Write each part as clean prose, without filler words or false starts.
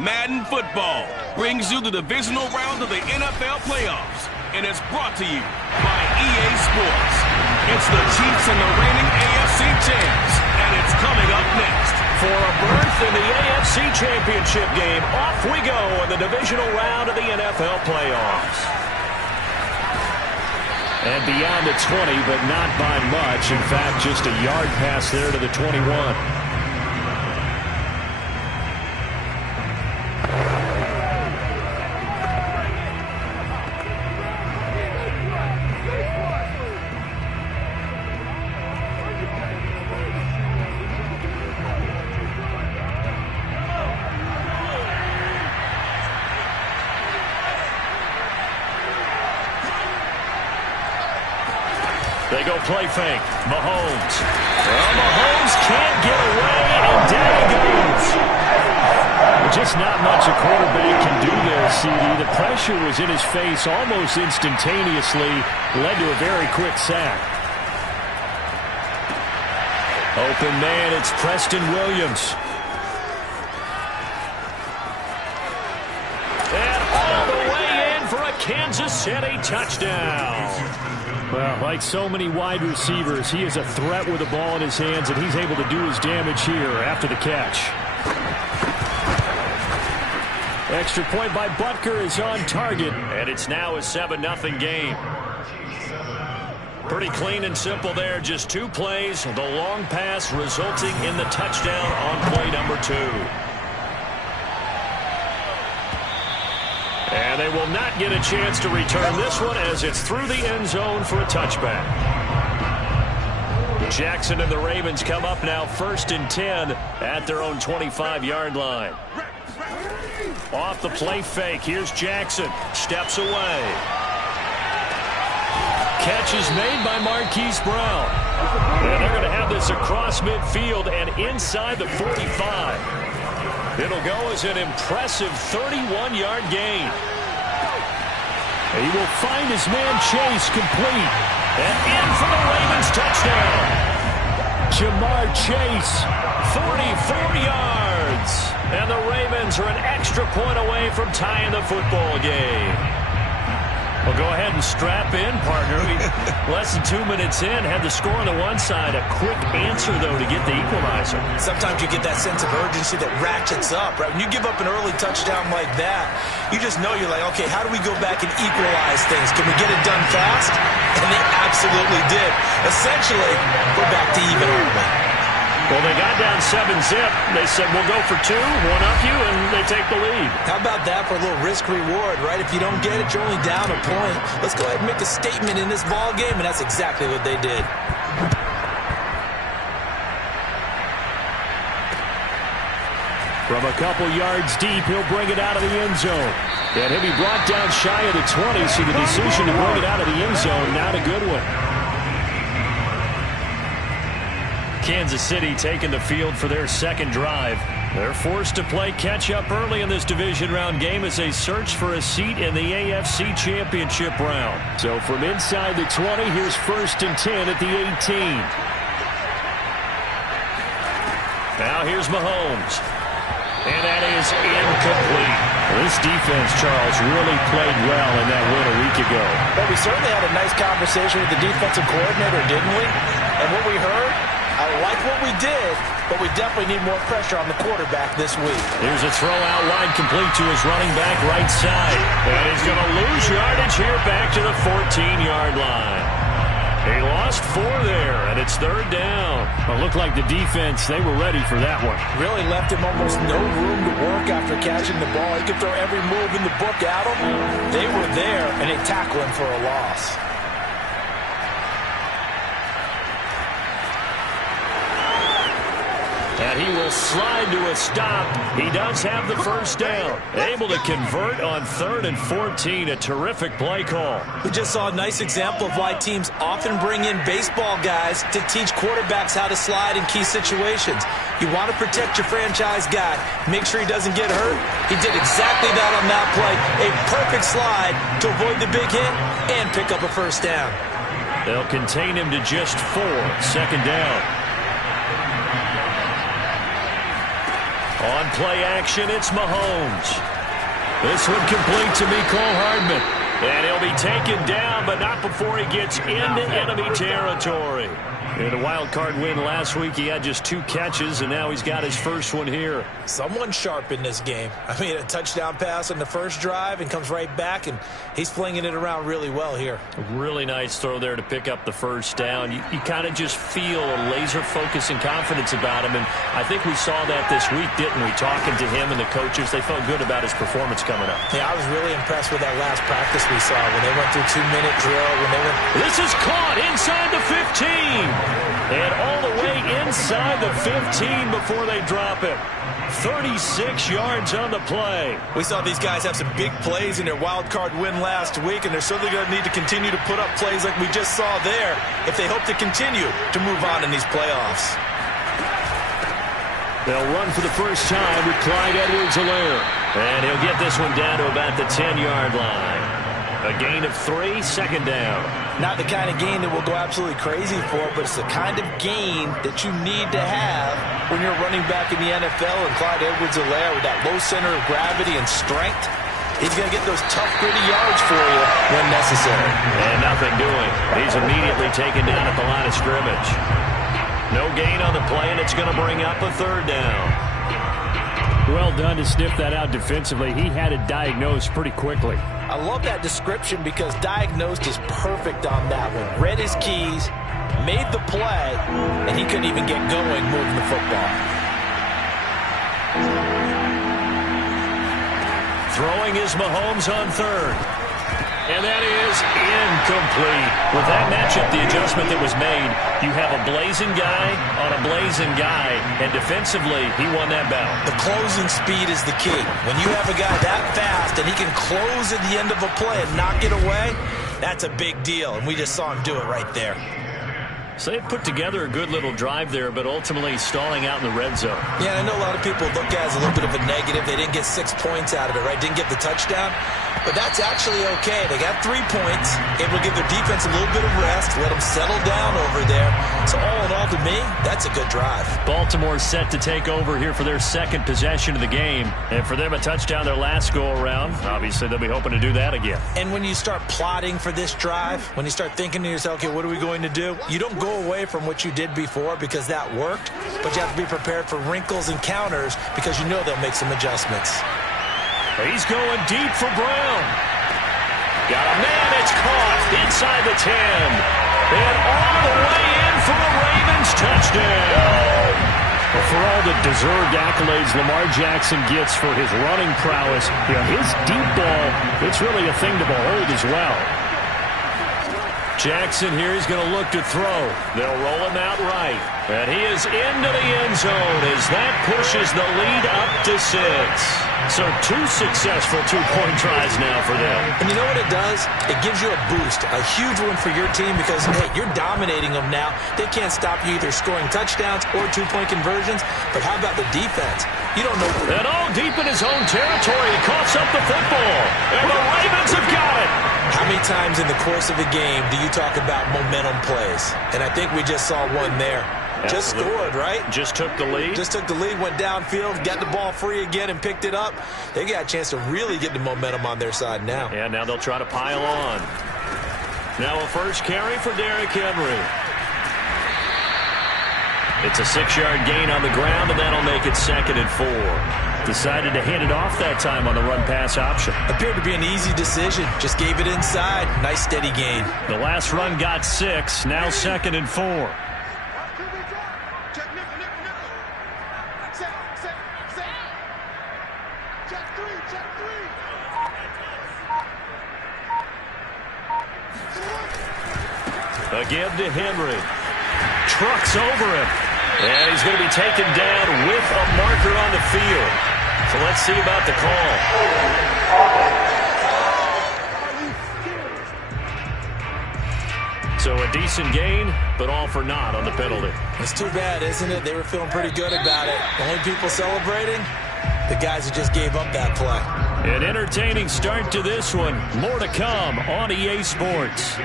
Madden Football brings you the divisional round of the NFL playoffs, and it's brought to you by EA Sports. It's the Chiefs and the reigning AFC champs, and it's coming up next. For a berth in the AFC Championship game, off we go in the divisional round of the NFL playoffs. And beyond the 20, but not by much. In fact, just a yard pass there to the 21. They go play fake. Mahomes. Well, Mahomes can't get away, and down he goes. Just not much a quarterback can do there, CD. The pressure was in his face almost instantaneously. Led to a very quick sack. Open man, it's Preston Williams. And all the way in for a Kansas City touchdown. Well, like so many wide receivers, he is a threat with the ball in his hands, and he's able to do his damage here after the catch. Extra point by Butker is on target, and it's now a 7-0 game. Pretty clean and simple there, just 2 plays, the long pass resulting in the touchdown on play number 2. And they will not get a chance to return this one as it's through the end zone for a touchback. Jackson and the Ravens come up now 1st and 10 at their own 25-yard line. Off the play fake, here's Jackson. Steps away. Catch is made by Marquise Brown. And they're going to have this across midfield and inside the 45. It'll go as an impressive 31-yard gain. He will find his man Chase complete. And in for the Ravens touchdown. Jamar Chase, 44 yards. And the Ravens are an extra point away from tying the football game. Well, go ahead and strap in, partner. Less than 2 minutes in, had the score on the one side. A quick answer, though, to get the equalizer. Sometimes you get that sense of urgency that ratchets up, right? When you give up an early touchdown like that, you just know you're like, okay, how do we go back and equalize things? Can we get it done fast? And they absolutely did. Essentially, we're back to even, aren't we? Well, they got down 7-zip. They said, we'll go for 2, one up you, and they take the lead. How about that for a little risk-reward, right? If you don't get it, you're only down a point. Let's go ahead and make a statement in this ball game, and that's exactly what they did. From a couple yards deep, he'll bring it out of the end zone. And he'll be brought down shy of the 20, so the decision to bring it out of the end zone, not a good one. Kansas City taking the field for their second drive. They're forced to play catch-up early in this division round game as they search for a seat in the AFC Championship round. So from inside the 20, here's 1st and 10 at the 18. Now here's Mahomes. And that is incomplete. This defense, Charles, really played well in that win a week ago. Well, we certainly had a nice conversation with the defensive coordinator, didn't we? And what we heard, I like what we did, but we definitely need more pressure on the quarterback this week. Here's a throw out wide complete to his running back right side. And he's going to lose yardage here back to the 14-yard line. He lost 4 there, and it's 3rd down. Well, it looked like the defense, they were ready for that one. Really left him almost no room to work after catching the ball. He could throw every move in the book at him. They were there, and they tackled him for a loss. And he will slide to a stop. He does have the 1st down. Able to convert on 3rd and 14. A terrific play call. We just saw a nice example of why teams often bring in baseball guys to teach quarterbacks how to slide in key situations. You want to protect your franchise guy. Make sure he doesn't get hurt. He did exactly that on that play. A perfect slide to avoid the big hit and pick up a 1st down. They'll contain him to just 4. 2nd down. On play action, it's Mahomes. This one complete to Mecole Hardman. And he'll be taken down, but not before he gets into enemy territory. In a wild card win last week, he had just 2 catches, and now he's got his first one here. Someone sharp in this game. I mean, a touchdown pass on the first drive and comes right back, and he's flinging it around really well here. A really nice throw there to pick up the first down. You kind of just feel a laser focus and confidence about him, and I think we saw that this week, didn't we? Talking to him and the coaches, they felt good about his performance coming up. Yeah, I was really impressed with that last practice we saw when they went through 2-minute drill. This is caught inside the 15. And all the way inside the 15 before they drop it. 36 yards on the play. We saw these guys have some big plays in their wild card win last week, and they're certainly going to need to continue to put up plays like we just saw there if they hope to continue to move on in these playoffs. They'll run for the first time with Clyde Edwards-Helaire. And he'll get this one down to about the 10-yard line. A gain of 3, second down. Not the kind of gain that we'll go absolutely crazy for, but it's the kind of gain that you need to have when you're running back in the NFL. And Clyde Edwards-Helaire, with that low center of gravity and strength, he's going to get those tough, gritty yards for you when necessary. And nothing doing. He's immediately taken down at the line of scrimmage. No gain on the play, and it's going to bring up a third down. Well done to sniff that out defensively. He had it diagnosed pretty quickly. I love that description because diagnosed is perfect on that one. Read his keys, made the play, and he couldn't even get going moving the football. Throwing is Mahomes on third. And that is incomplete. With that matchup, the adjustment that was made, you have a blazing guy on a blazing guy, and defensively, he won that battle. The closing speed is the key. When you have a guy that fast and he can close at the end of a play and knock it away, that's a big deal, and we just saw him do it right there. So they put together a good little drive there, but ultimately stalling out in the red zone. Yeah, I know a lot of people look at it as a little bit of a negative. They didn't get 6 points out of it, right? Didn't get the touchdown. But that's actually okay. They got 3 points, able to give their defense a little bit of rest, let them settle down over there. So all in all, to me, that's a good drive. Baltimore set to take over here for their second possession of the game. And for them, a touchdown their last go-around. Obviously, they'll be hoping to do that again. And when you start plotting for this drive, when you start thinking to yourself, okay, what are we going to do? You don't go away from what you did before because that worked, but you have to be prepared for wrinkles and counters because you know they'll make some adjustments. He's going deep for Brown. Got a man, it's caught inside the 10. And all the way in for a Ravens touchdown. Well, for all the deserved accolades Lamar Jackson gets for his running prowess, his deep ball, it's really a thing to behold as well. Jackson here is going to look to throw. They'll roll him out right. And he is into the end zone as that pushes the lead up to 6. So 2 successful 2-point tries now for them. And you know what it does? It gives you a boost, a huge one for your team because, hey, you're dominating them now. They can't stop you either scoring touchdowns or 2-point conversions. But how about the defense? You don't know. And all deep in his own territory, he coughs up the football. And the Ravens have got it. How many times in the course of a game do you talk about momentum plays? And I think we just saw one there. Just scored, right? Just took the lead. Just took the lead, went downfield, got the ball free again and picked it up. They got a chance to really get the momentum on their side now. Yeah, now they'll try to pile on. Now a first carry for Derrick Henry. It's a 6-yard gain on the ground, and that'll make it 2nd and 4. Decided to hand it off that time on the run-pass option. Appeared to be an easy decision. Just gave it inside. Nice, steady gain. The last run got 6. Now 2nd and 4. Again to Henry. Trucks over him. And he's going to be taken down with a marker on the field. So let's see about the call. So a decent gain, but all for naught on the penalty. It's too bad, isn't it? They were feeling pretty good about it. The only people celebrating, the guys who just gave up that play. An entertaining start to this one. More to come on EA Sports.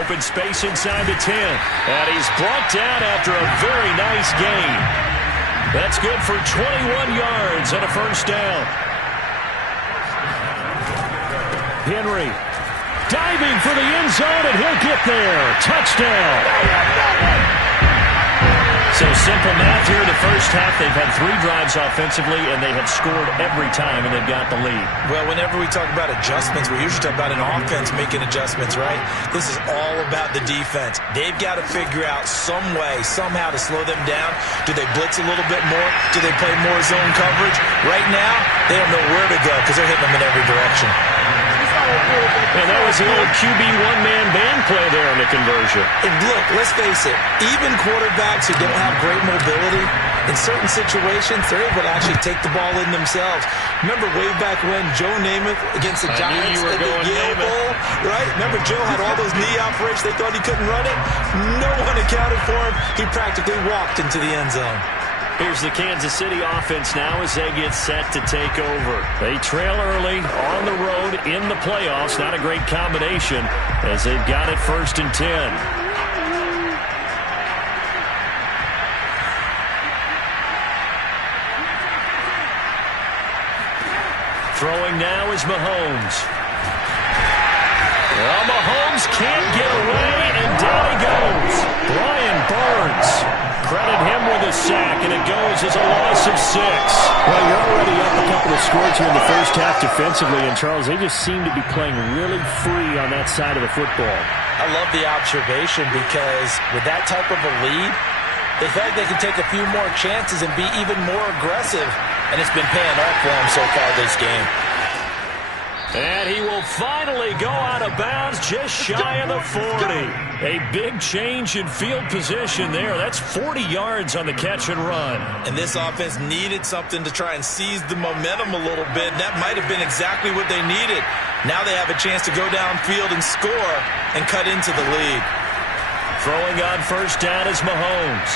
Open space inside the 10. And he's brought down after a very nice gain. That's good for 21 yards and a first down. Henry diving for the end zone, and he'll get there. Touchdown. So simple math here in the first half. They've had 3 drives offensively, and they have scored every time, and they've got the lead. Well, whenever we talk about adjustments, we usually talk about an offense making adjustments, right? This is all about the defense. They've got to figure out some way, somehow to slow them down. Do they blitz a little bit more? Do they play more zone coverage? Right now, they don't know where to go because they're hitting them in every direction. And that was the old QB one-man band play there in the conversion. And look, let's face it, even quarterbacks who don't have great mobility, in certain situations, they're able to actually take the ball in themselves. Remember way back when Joe Namath against the Giants at the Yale Bowl, right? Remember Joe had all those knee operations. They thought he couldn't run it. No one accounted for him. He practically walked into the end zone. Here's the Kansas City offense now as they get set to take over. They trail early on the road in the playoffs. Not a great combination as they've got it 1st and 10. Throwing now is Mahomes. Well, Mahomes can't get away, and down he goes. Brian Burns. Credit him with a sack, and it goes as a loss of 6. Well, you're already up a couple of scores here in the first half defensively, and Charles, they just seem to be playing really free on that side of the football. I love the observation because with that type of a lead, they feel like they can take a few more chances and be even more aggressive, and it's been paying off for them so far this game. And he will finally go out of bounds just shy of the 40. A big change in field position there. That's 40 yards on the catch and run. And this offense needed something to try and seize the momentum a little bit. And that might have been exactly what they needed. Now they have a chance to go downfield and score and cut into the lead. Throwing on first down is Mahomes.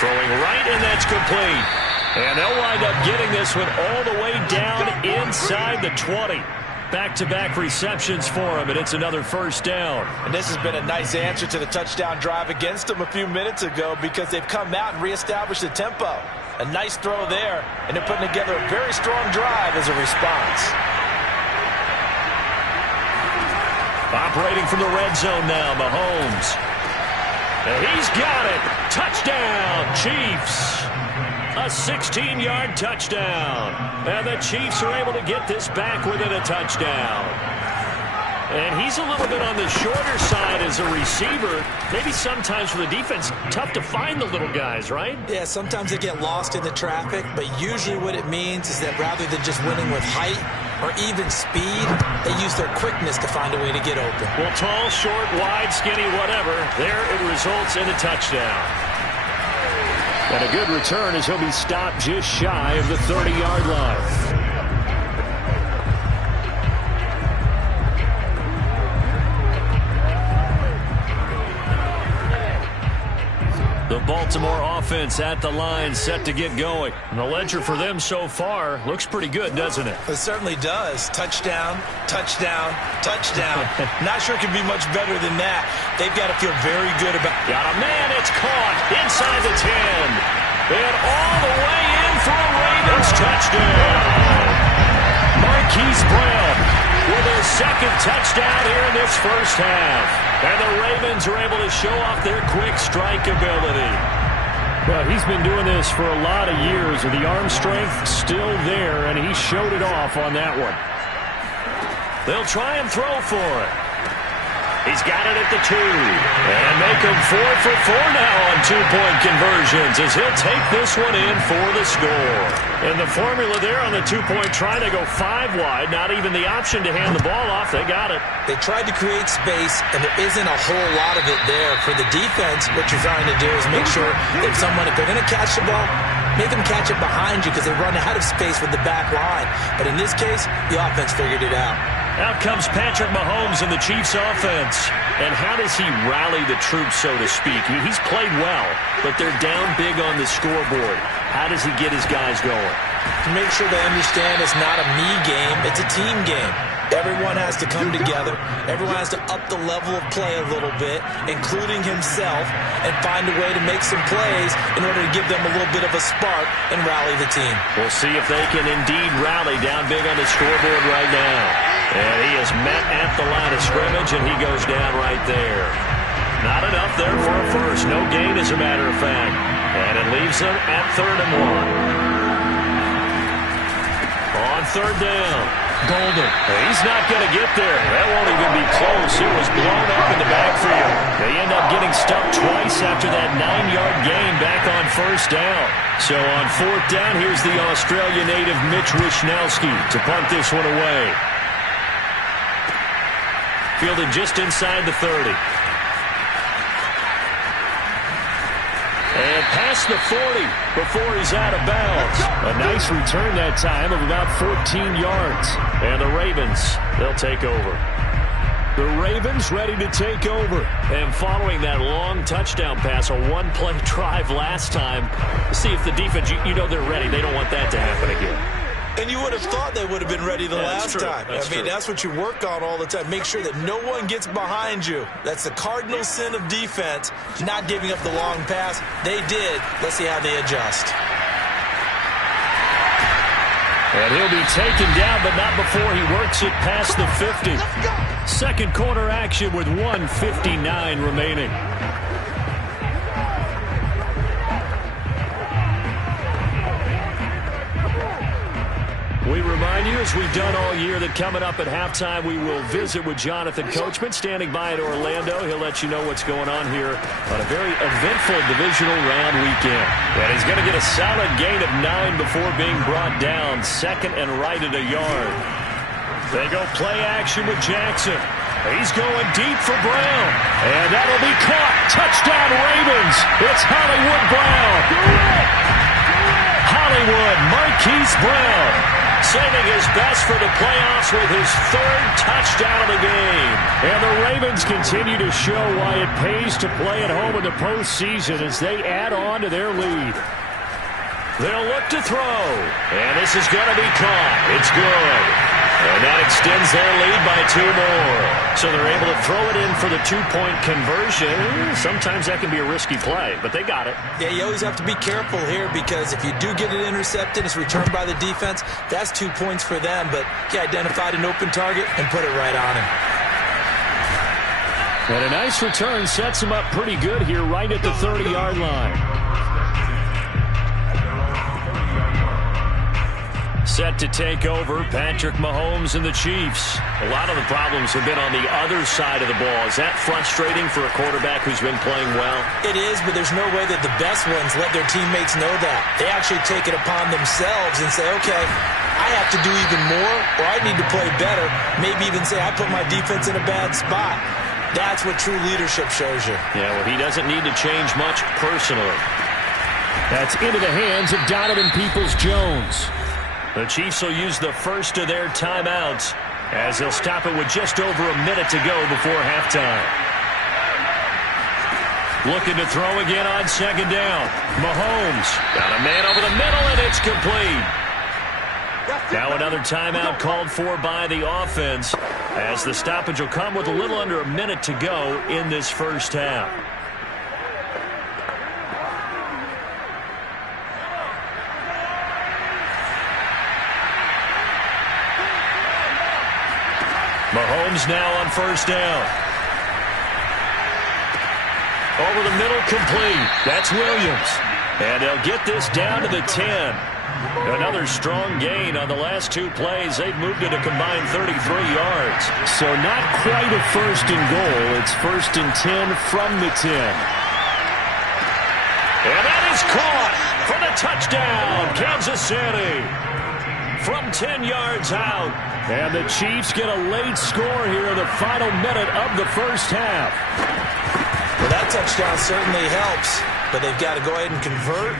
Throwing right, and that's complete. And they'll wind up getting this one all the way down inside the 20. Back-to-back receptions for him, and it's another first down. And this has been a nice answer to the touchdown drive against them a few minutes ago because they've come out and reestablished the tempo. A nice throw there, and they're putting together a very strong drive as a response. Operating from the red zone now, Mahomes. And he's got it. Touchdown, Chiefs. A 16-yard touchdown. And the Chiefs are able to get this back within a touchdown. And he's a little bit on the shorter side as a receiver. Maybe sometimes for the defense, tough to find the little guys, right? Yeah, sometimes they get lost in the traffic, but usually what it means is that rather than just winning with height or even speed, they use their quickness to find a way to get open. Well, tall, short, wide, skinny, whatever, there it results in a touchdown. And a good return as he'll be stopped just shy of the 30-yard line. The Baltimore offense at the line set to get going. And the ledger for them so far looks pretty good, doesn't it? It certainly does. Touchdown, touchdown, touchdown. Not sure it can be much better than that. They've got to feel very good about it. Got a man, it's caught inside the 10. And all the way in for a Ravens touchdown. Marquise Brown with his second touchdown here in this first half. And the Ravens are able to show off their quick strike ability. Well, he's been doing this for a lot of years, and the arm strength still there, and he showed it off on that one. They'll try and throw for it. He's got it at the 2. And make him 4 for 4 now on two-point conversions as he'll take this one in for the score. And the formula there on the two-point trying to go 5 wide. Not even the option to hand the ball off. They got it. They tried to create space, and there isn't a whole lot of it there. For the defense, what you're trying to do is make sure that if they're going to catch the ball, make them catch it behind you because they run out of space with the back line. But in this case, the offense figured it out. Out comes Patrick Mahomes in the Chiefs offense. And how does he rally the troops, so to speak? He's played well, but they're down big on the scoreboard. How does he get his guys going? To make sure they understand it's not a me game, it's a team game. Everyone has to come together. Everyone has to up the level of play a little bit, including himself, and find a way to make some plays in order to give them a little bit of a spark and rally the team. We'll see if they can indeed rally down big on the scoreboard right now. And he is met at the line of scrimmage, and he goes down right there. Not enough there for a first. No gain, as a matter of fact. And it leaves them at 3rd and 1. On 3rd down. Golden. He's not going to get there. That won't even be close. It was blown up in the backfield. They end up getting stuck twice after that 9-yard gain back on 1st down. So on 4th down, here's the Australia native Mitch Wishnowsky to punt this one away. Fielded just inside the 30. And past the 40 before he's out of bounds. A nice return that time of about 14 yards. And the Ravens, they'll take over. The Ravens ready to take over. And following that long touchdown pass, a one-play drive last time, see if the defense, you know they're ready. They don't want that to happen again. And you would have thought they would have been ready the last time. I mean, that's what you work on all the time. Make sure that no one gets behind you. That's the cardinal sin of defense, not giving up the long pass. They did. Let's see how they adjust. And he'll be taken down, but not before he works it past the 50. Second quarter action with 1:59 remaining. We remind you, as we've done all year, that coming up at halftime, we will visit with Jonathan Coachman, standing by at Orlando. He'll let you know what's going on here on a very eventful divisional round weekend. And he's going to get a solid gain of 9 before being brought down, second and right at a yard. They go play action with Jackson. He's going deep for Brown. And that'll be caught. Touchdown, Ravens. It's Hollywood Brown. Hollywood, Marquise Brown, saving his best for the playoffs with his 3rd touchdown of the game. And the Ravens continue to show why it pays to play at home in the postseason as they add on to their lead. They'll look to throw, and this is going to be caught. It's good. And that extends their lead by 2 more. So they're able to throw it in for the 2-point conversion. Sometimes that can be a risky play, but they got it. Yeah, you always have to be careful here because if you do get it intercepted, it's returned by the defense. That's 2 points for them, but he identified an open target and put it right on him. And a nice return sets him up pretty good here right at the 30-yard line. Set to take over, Patrick Mahomes and the Chiefs. A lot of the problems have been on the other side of the ball. Is that frustrating for a quarterback who's been playing well? It is, but there's no way that the best ones let their teammates know that. They actually take it upon themselves and say, okay, I have to do even more, or I need to play better. Maybe even say, I put my defense in a bad spot. That's what true leadership shows you. Yeah, well, he doesn't need to change much personally. That's into the hands of Donovan Peoples-Jones. The Chiefs will use the first of their timeouts as they'll stop it with just over a minute to go before halftime. Looking to throw again on 2nd down. Mahomes got a man over the middle, and it's complete. Now another timeout called for by the offense as the stoppage will come with a little under a minute to go in this first half. Mahomes now on 1st down. Over the middle, complete. That's Williams. And they'll get this down to the 10. Another strong gain on the last 2 plays. They've moved it a combined 33 yards. So not quite a 1st and goal. It's 1st and 10 from the 10. And that is caught for the touchdown, Kansas City. From 10 yards out. And the Chiefs get a late score here in the final minute of the first half. Well, that touchdown certainly helps, but they've got to go ahead and convert,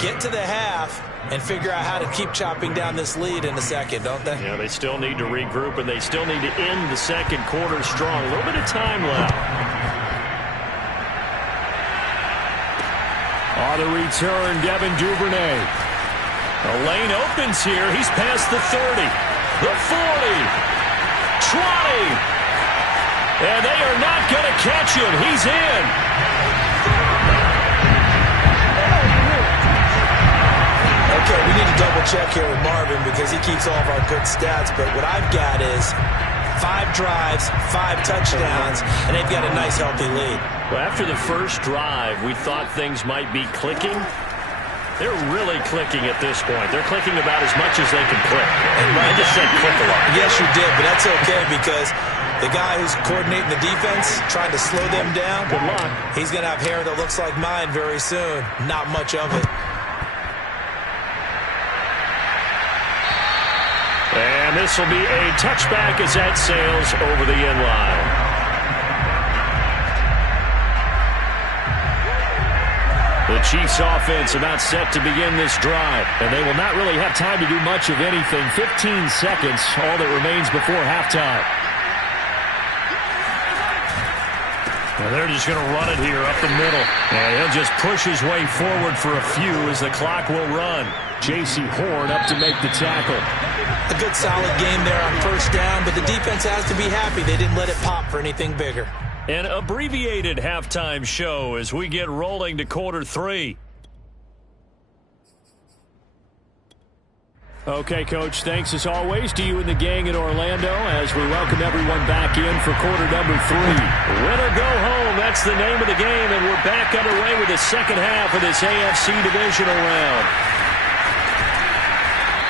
get to the half, and figure out how to keep chopping down this lead in the second, don't they? Yeah, they still need to regroup, and they still need to end the second quarter strong. A little bit of time left. On the return, Devin Duvernay. A lane opens here. He's past the 30. The 40. And they are not going to catch him. He's in. Okay, we need to double check here with Marvin because he keeps all of our good stats. But what I've got is 5 drives, 5 touchdowns, and they've got a nice, healthy lead. Well, after the first drive, we thought things might be clicking. They're really clicking at this point. They're clicking about as much as they can click. And I just said click a lot. Yes, you did, but that's okay because the guy who's coordinating the defense, trying to slow them down, good luck. He's going to have hair that looks like mine very soon. Not much of it. And this will be a touchback as that sails over the end line. The Chiefs offense about set to begin this drive, and they will not really have time to do much of anything. 15 seconds, all that remains before halftime. Now they're just going to run it here up the middle, and he'll just push his way forward for a few as the clock will run. J.C. Horn up to make the tackle. A good solid game there on first down, but the defense has to be happy they didn't let it pop for anything bigger. An abbreviated halftime show as we get rolling to quarter 3. Okay, Coach, thanks as always to you and the gang in Orlando as we welcome everyone back in for quarter number 3. Win or go home, that's the name of the game, and we're back underway with the second half of this AFC divisional round.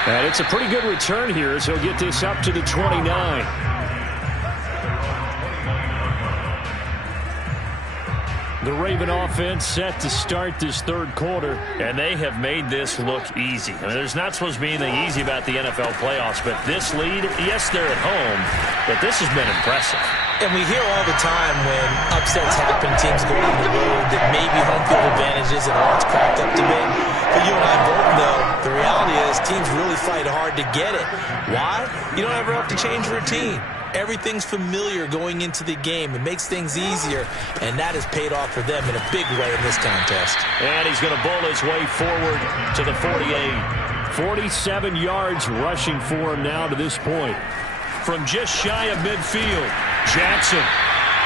And it's a pretty good return here as he'll get this up to the 29. The Raven offense set to start this third quarter. And they have made this look easy. I mean, there's not supposed to be anything easy about the NFL playoffs, but this lead, yes, they're at home, but this has been impressive. And we hear all the time when upsets happen, teams go on the road, that maybe home field advantages and odds cracked up to bit. But you and I both know the reality is teams really fight hard to get it. Why? You don't ever have to change routine. Everything's familiar going into the game. It makes things easier, and that has paid off for them in a big way in this contest. And he's going to bowl his way forward to the 48. 47 yards rushing for him now to this point. From just shy of midfield, Jackson.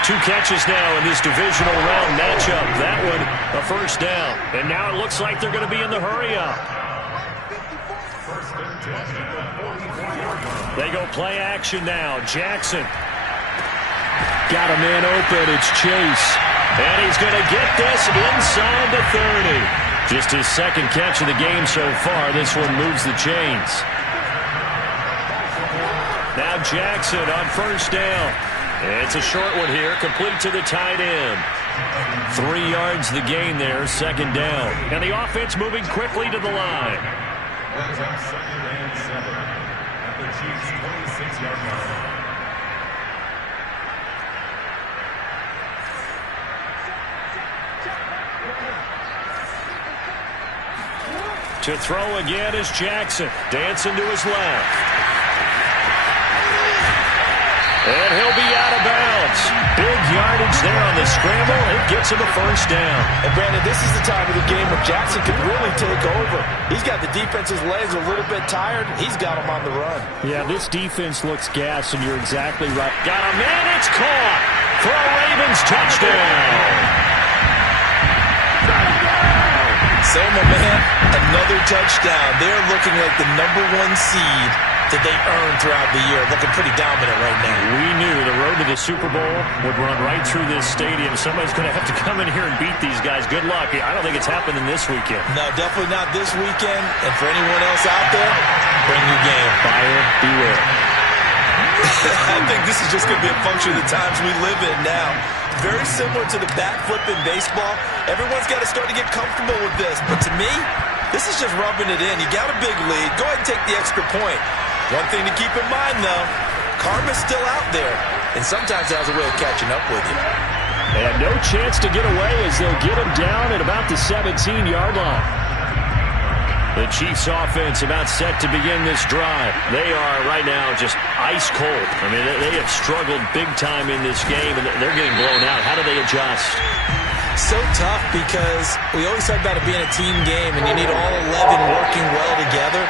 2 catches now in this divisional round matchup. That one, a first down. And now it looks like they're going to be in the hurry-up. They go play action now. Jackson. Got a man open. It's Chase. And he's going to get this inside the 30. Just his second catch of the game so far. This one moves the chains. Now Jackson on first down. It's a short one here. Complete to the tight end. 3 yards the gain there. Second down. And the offense moving quickly to the line. To throw again is Jackson. Dancing to his left. And he'll be out of bounds. Big yardage there on the scramble. It gets him a first down. And Brandon, this is the time of the game where Jackson could really take over. He's got the defense's legs a little bit tired. He's got him on the run. Yeah, this defense looks gassed, and you're exactly right. Got a man. It's caught for a Ravens touchdown. Selma, man, another touchdown. They're looking like the #1 seed that they earned throughout the year. Looking pretty dominant right now. We knew the road to the Super Bowl would run right through this stadium. Somebody's going to have to come in here and beat these guys. Good luck. I don't think it's happening this weekend. No, definitely not this weekend. And for anyone else out there, bring your game. Buyer beware. I think this is just going to be a function of the times we live in now. Very similar to the bat flip in baseball. Everyone's got to start to get comfortable with this. But to me, this is just rubbing it in. You got a big lead. Go ahead and take the extra point. One thing to keep in mind, though, karma's still out there, and sometimes it has a way of catching up with you. And no chance to get away as they'll get him down at about the 17-yard line. The Chiefs offense about set to begin this drive. They are right now just ice cold. I mean, they have struggled big time in this game, and they're getting blown out. How do they adjust? So tough because we always talk about it being a team game, and you need all 11 working well together.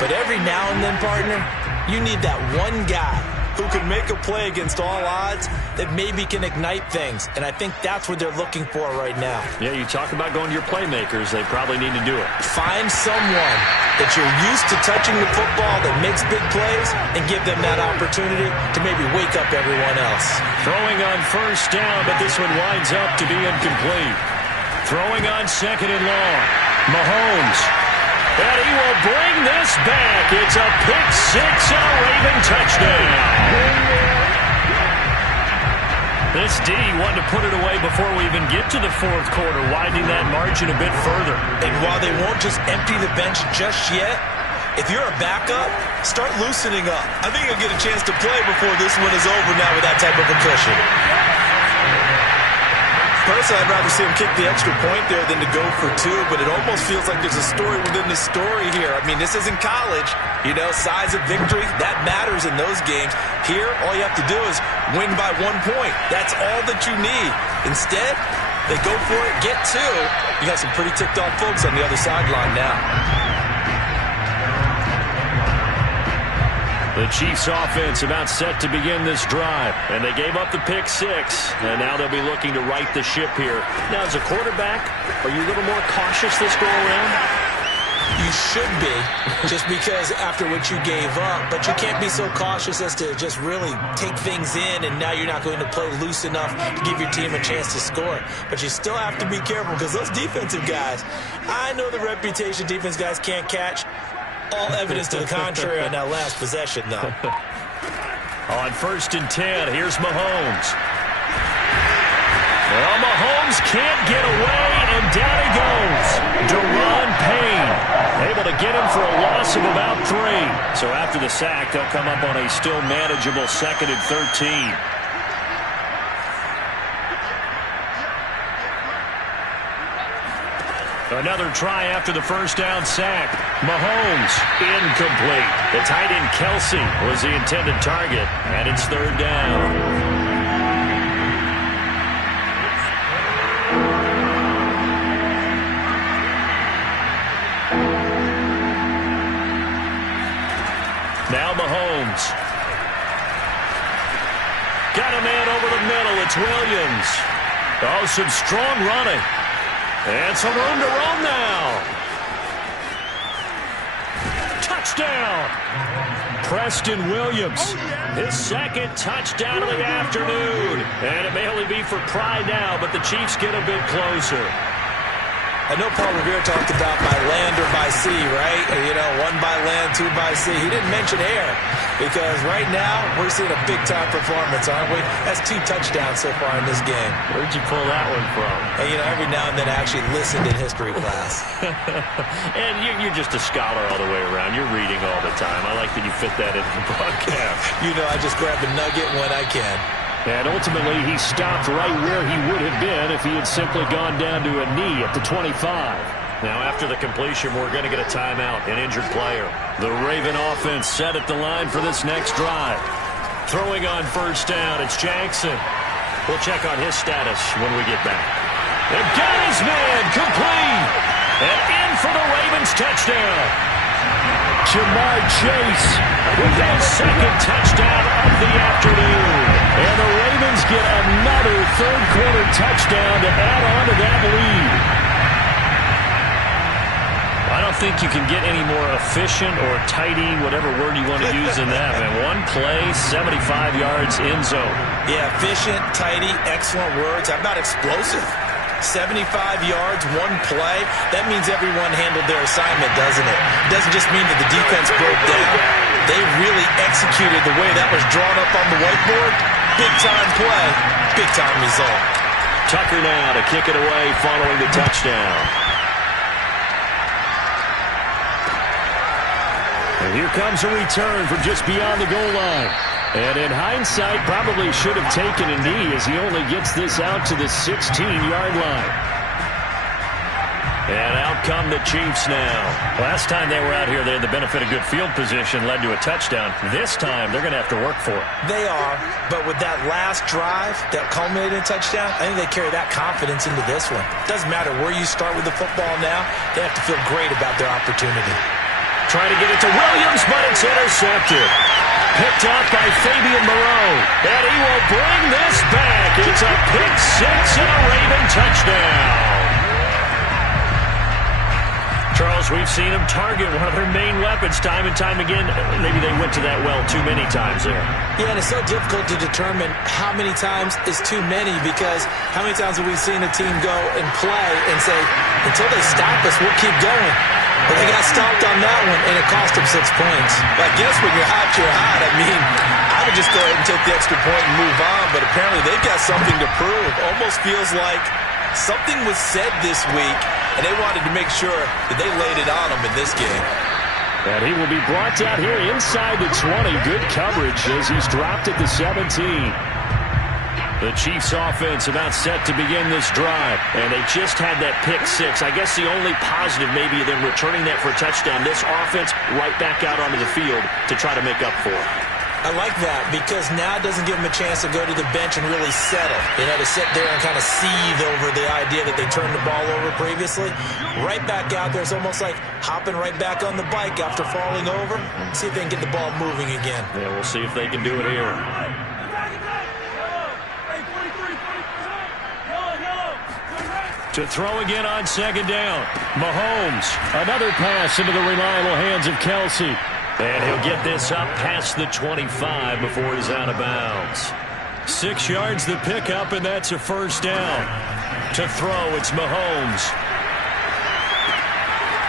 But every now and then, partner, you need that one guy who can make a play against all odds that maybe can ignite things. And I think that's what they're looking for right now. Yeah, you talk about going to your playmakers. They probably need to do it. Find someone that you're used to touching the football that makes big plays and give them that opportunity to maybe wake up everyone else. Throwing on first down, but this one winds up to be incomplete. Throwing on second and long. Mahomes. And he will bring this back. It's a pick six and a Raven touchdown. This D wanted to put it away before we even get to the fourth quarter, widening that margin a bit further. And while they won't just empty the bench just yet, if you're a backup, start loosening up. I think you'll get a chance to play before this one is over now with that type of a cushion. Personally, I'd rather see him kick the extra point there than to go for two, but it almost feels like there's a story within the story here. I mean, this isn't college. You know, size of victory, that matters in those games. Here, all you have to do is win by 1 point. That's all that you need. Instead, they go for it, get two. You got some pretty ticked off folks on the other sideline now. The Chiefs offense about set to begin this drive. And they gave up the pick six. And now they'll be looking to right the ship here. Now, as a quarterback, are you a little more cautious this go around? You should be, just because after what you gave up. But you can't be so cautious as to just really take things in, and now you're not going to play loose enough to give your team a chance to score. But you still have to be careful, because those defensive guys, I know the reputation defense guys can't catch. All evidence to the contrary on that last possession, though. On 1st and 10, here's Mahomes. Well, Mahomes can't get away, and down he goes. Deron Payne able to get him for a loss of about 3. So after the sack, they'll come up on a still manageable 2nd and 13. Another try after the first down sack. Mahomes, incomplete. The tight end Kelsey was the intended target, and it's 3rd down. Now Mahomes. Got a man over the middle. It's Williams. Oh, some strong running. And some room to roam now. Touchdown. Preston Williams. His 2nd touchdown of the afternoon. And it may only be for pride now, but the Chiefs get a bit closer. I know Paul Revere talked about by land or by sea, right? You know, 1 by land, 2 by sea. He didn't mention air, because right now we're seeing a big-time performance, aren't we? That's 2 touchdowns so far in this game. Where'd you pull that one from? And, you know, every now and then I actually listened in history class. And you're just a scholar all the way around. You're reading all the time. I like that you fit that into the broadcast. You know, I just grab a nugget when I can. And ultimately, he stopped right where he would have been if he had simply gone down to a knee at the 25. Now, after the completion, we're going to get a timeout, an injured player. The Raven offense set at the line for this next drive. Throwing on first down, it's Jackson. We'll check on his status when we get back. And got his man, complete. And in for the Ravens touchdown. Jamar Chase with his 2nd touchdown of the afternoon. And the Ravens get another 3rd quarter touchdown to add on to that lead. I don't think you can get any more efficient or tidy, whatever word you want to use in that, man. 1 play, 75 yards in zone. Yeah, efficient, tidy, excellent words. How about explosive? 75 yards, 1 play. That means everyone handled their assignment, doesn't it? It doesn't just mean that the defense broke down. They really executed the way that was drawn up on the whiteboard. Big-time play, big-time result. Tucker now to kick it away following the touchdown. And here comes a return from just beyond the goal line. And in hindsight, probably should have taken a knee as he only gets this out to the 16-yard line. And out come the Chiefs now. Last time they were out here, they had the benefit of good field position, led to a touchdown. This time, they're going to have to work for it. They are, but with that last drive that culminated in a touchdown, I think they carry that confidence into this one. Doesn't matter where you start with the football now, they have to feel great about their opportunity. Trying to get it to Williams, but it's intercepted. Picked up by Fabian Moreau. And he will bring this back. It's a pick six and a Raven touchdown. Charles, we've seen him target one of their main weapons time and time again. Maybe they went to that well too many times there. Yeah, and it's so difficult to determine how many times is too many, because how many times have we seen a team go and play and say, until they stop us, we'll keep going. But they got stopped on that one, and it cost them 6 points. I guess when you're hot, you're hot. I mean, I would just go ahead and take the extra point and move on, but apparently they've got something to prove. Almost feels like something was said this week, and they wanted to make sure that they laid it on them in this game. And he will be brought down here inside the 20. Good coverage as he's dropped at the 17. The Chiefs offense about set to begin this drive. And they just had that pick six. I guess the only positive maybe of them returning that for a touchdown. This offense right back out onto the field to try to make up for it. I like that, because now it doesn't give them a chance to go to the bench and really settle. You know, to sit there and kind of seethe over the idea that they turned the ball over previously. Right back out there. It's almost like hopping right back on the bike after falling over. See if they can get the ball moving again. Yeah, we'll see if they can do it here. To throw again on second down. Mahomes. Another pass into the reliable hands of Kelsey. And he'll get this up past the 25 before he's out of bounds. 6 yards the pickup, and that's a first down. To throw, it's Mahomes.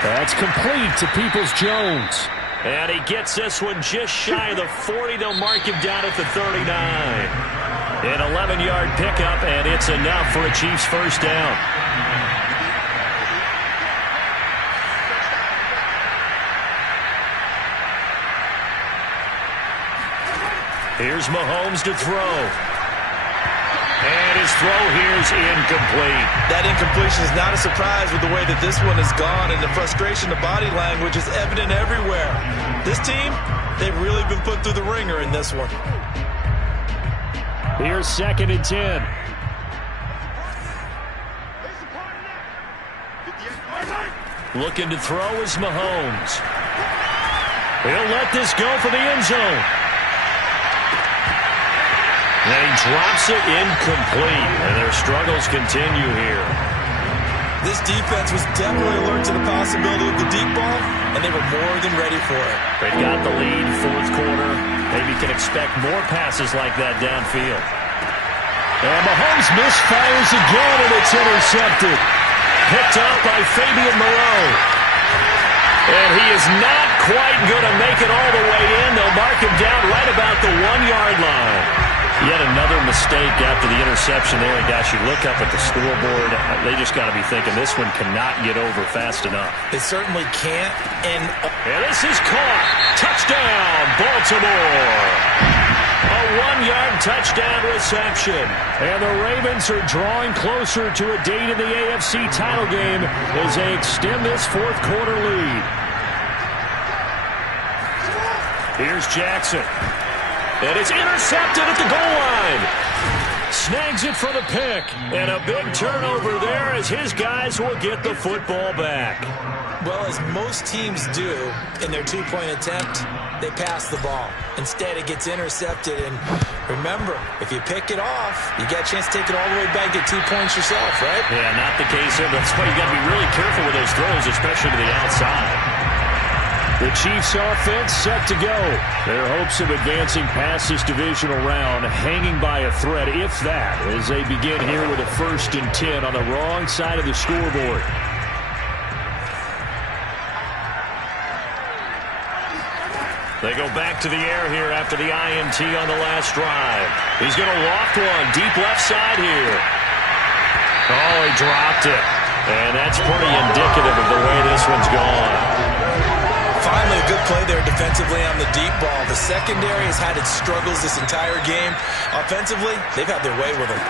That's complete to Peoples-Jones. And he gets this one just shy of the 40. They'll mark him down at the 39. An 11-yard pickup, and it's enough for a Chiefs first down. Here's Mahomes to throw. And his throw here's incomplete. That incompletion is not a surprise with the way that this one has gone, and the frustration, the body language is evident everywhere. This team, they've really been put through the ringer in this one. Here's 2nd and 10. Looking to throw is Mahomes. He'll let this go for the end zone. And he drops it incomplete, and their struggles continue here. This defense was definitely alert to the possibility of the deep ball, and they were more than ready for it. They've got the lead, fourth quarter. Maybe can expect more passes like that downfield. And Mahomes misfires again, and it's intercepted. Picked up by Fabian Moreau. And he is not quite going to make it all the way in. They'll mark him down right about the 1-yard line. Yet another mistake after the interception there. And gosh, you look up at the scoreboard, they just got to be thinking this one cannot get over fast enough. It certainly can't. And this is caught. Touchdown, Baltimore. A 1-yard touchdown reception. And the Ravens are drawing closer to a date in the AFC title game as they extend this fourth quarter lead. Here's Jackson. And it's intercepted at the goal line. Snags it for the pick. And a big turnover there as his guys will get the football back. Well, as most teams do in their two-point attempt, they pass the ball. Instead, it gets intercepted. And remember, if you pick it off, you get a chance to take it all the way back, get 2 points yourself, right? Yeah, not the case here. That's why you got to be really careful with those throws, especially to the outside. The Chiefs offense set to go. Their hopes of advancing past this divisional round hanging by a thread, if that, as they begin here with a 1st and 10 on the wrong side of the scoreboard. They go back to the air here after the INT on the last drive. He's going to loft one deep left side here. Oh, he dropped it. And that's pretty indicative of the way this one's gone. Finally, a good play there defensively on the deep ball. The secondary has had its struggles this entire game. Offensively, they've had their way with it.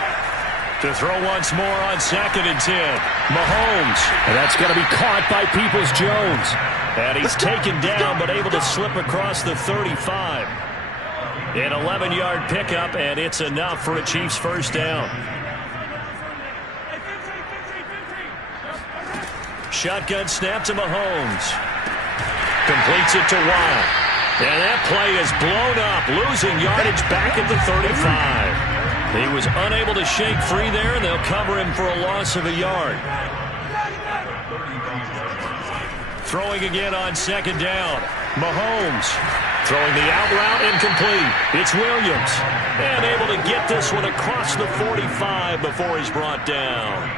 To throw once more on 2nd and 10. Mahomes. And that's going to be caught by Peoples-Jones. And he's taken down, but able to slip across the 35. An 11-yard pickup, and it's enough for a Chiefs first down. Shotgun snap to Mahomes. Completes it to Watt. And that play is blown up, losing yardage back at the 35. He was unable to shake free there, and they'll cover him for a loss of a yard. Throwing again on second down. Mahomes throwing the out route, incomplete. It's Williams. And able to get this one across the 45 before he's brought down.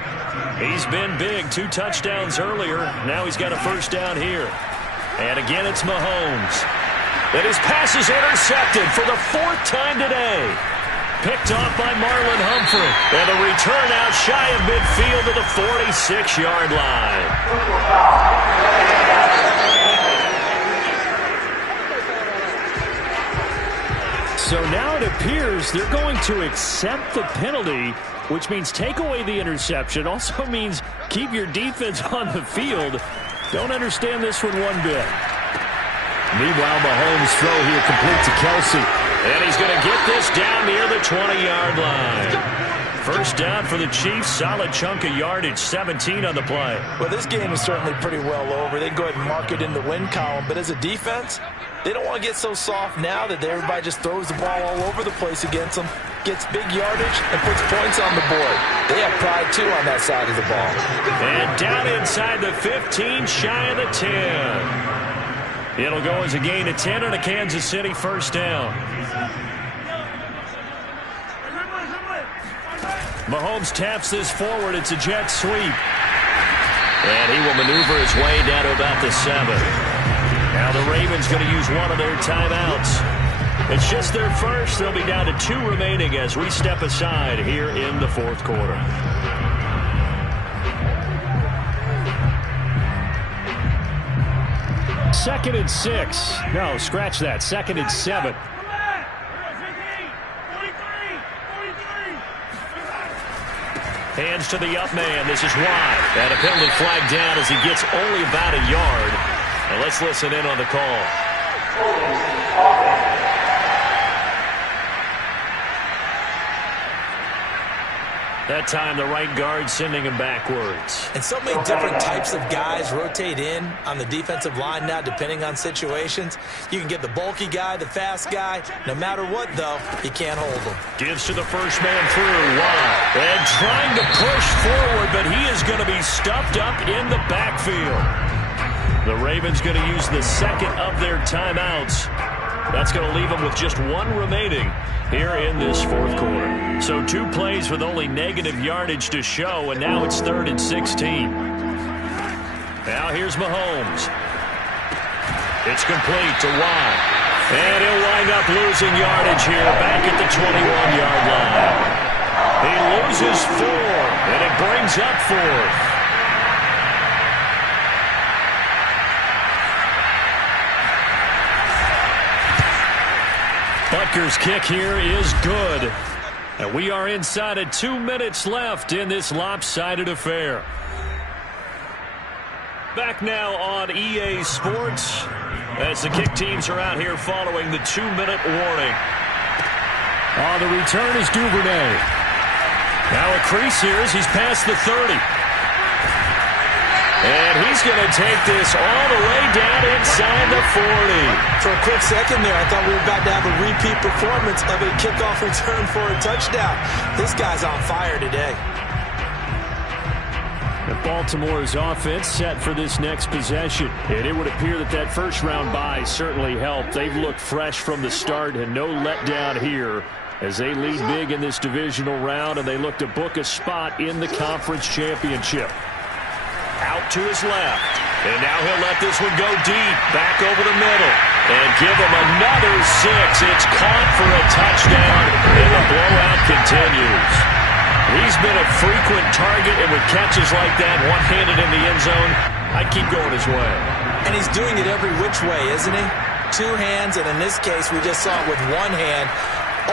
He's been big. 2 touchdowns earlier. Now he's got a first down here. And again, it's Mahomes. And his pass is intercepted for the 4th time today. Picked off by Marlon Humphrey. And the return out shy of midfield to the 46-yard line. So now it appears they're going to accept the penalty, which means take away the interception. Also means keep your defense on the field. Don't understand this one bit. Meanwhile, Mahomes' throw here complete to Kelsey. And he's going to get this down near the 20-yard line. First down for the Chiefs. Solid chunk of yardage. 17 on the play. Well, this game is certainly pretty well over. They can go ahead and mark it in the win column. But as a defense, they don't want to get so soft now that everybody just throws the ball all over the place against them, gets big yardage, and puts points on the board. They have pride, too, on that side of the ball. And down inside the 15, shy of the 10. It'll go as a gain of 10 on a Kansas City first down. Mahomes taps this forward. It's a jet sweep. And he will maneuver his way down to about the 7. Now the Ravens going to use one of their timeouts. It's just their first. They'll be down to 2 remaining as we step aside here in the 4th quarter. Second and 6. No, scratch that. Second and 7. Hands to the up man. This is wide. And a penalty flag down as he gets only about a yard. And let's listen in on the call. That time the right guard sending him backwards. And so many different types of guys rotate in on the defensive line now depending on situations. You can get the bulky guy, the fast guy. No matter what, though, you can't hold them. Gives to the first man through. Wow. And trying to push forward, but he is going to be stuffed up in the backfield. The Ravens going to use the second of their timeouts. That's going to leave them with just 1 remaining here in this 4th quarter. So 2 plays with only negative yardage to show, and now it's 3rd and 16. Now here's Mahomes. It's complete to Watt. And he'll wind up losing yardage here back at the 21-yard line. He loses 4, and it brings up 4th. Butker's kick here is good. And we are inside of 2 minutes left in this lopsided affair. Back now on EA Sports as the kick teams are out here following the 2-minute warning. The return is Duvernay. Now a crease here as he's past the 30. And he's going to take this all the way down inside the 40. For a quick second there, I thought we were about to have a repeat performance of a kickoff return for a touchdown. This guy's on fire today. And Baltimore's offense set for this next possession. And it would appear that that first-round bye certainly helped. They've looked fresh from the start and no letdown here as they lead big in this divisional round, and they look to book a spot in the conference championship. Out to his left. And now he'll let this one go deep. Back over the middle. And give him another 6. It's caught for a touchdown. And the blowout continues. He's been a frequent target, and with catches like that, one-handed in the end zone, I'd keep going his way. And he's doing it every which way, isn't he? 2 hands, and in this case, we just saw it with 1 hand.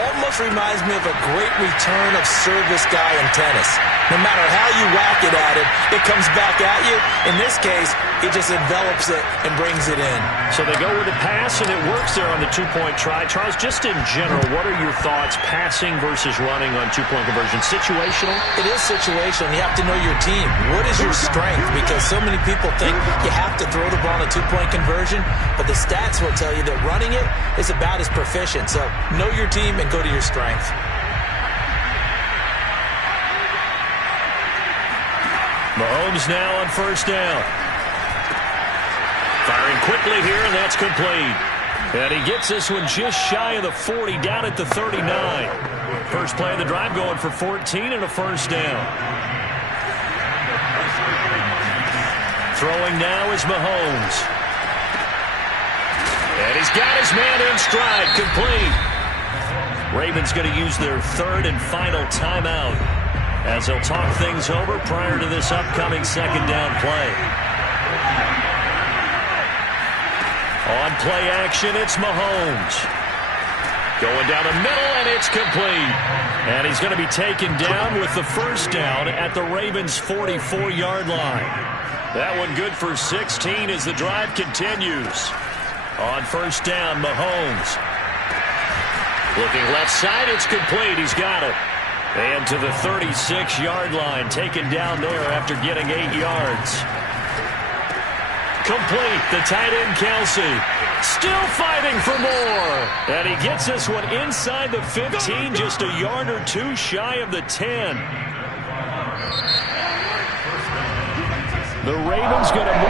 almost reminds me of a great return of service guy in tennis. No matter how you whack it at it, it comes back at you. In this case, he just envelops it and brings it in. So they go with a pass, and it works there on the two-point try. Charles, just in general, what are your thoughts passing versus running on two-point conversion? Situational? It is situational. You have to know your team. What is your strength? Because so many people think you have to throw the ball in a two-point conversion, but the stats will tell you that running it is about as proficient. So know your team and go to your strength. Mahomes now on first down. Firing quickly here, and that's complete. And he gets this one just shy of the 40, down at the 39. First play of the drive going for 14 and a first down. Throwing now is Mahomes. And he's got his man in stride, complete. Ravens going to use their third and final timeout as they'll talk things over prior to this upcoming second down play. On play action, it's Mahomes. Going down the middle, and it's complete. And he's going to be taken down with the first down at the Ravens' 44-yard line. That one good for 16 as the drive continues. On first down, Mahomes. Looking left side, it's complete. He's got it. And to the 36-yard line, taken down there after getting 8 yards. Complete, the tight end, Kelsey. Still fighting for more. And he gets this one inside the 15, just a yard or two shy of the 10. The Ravens going to move.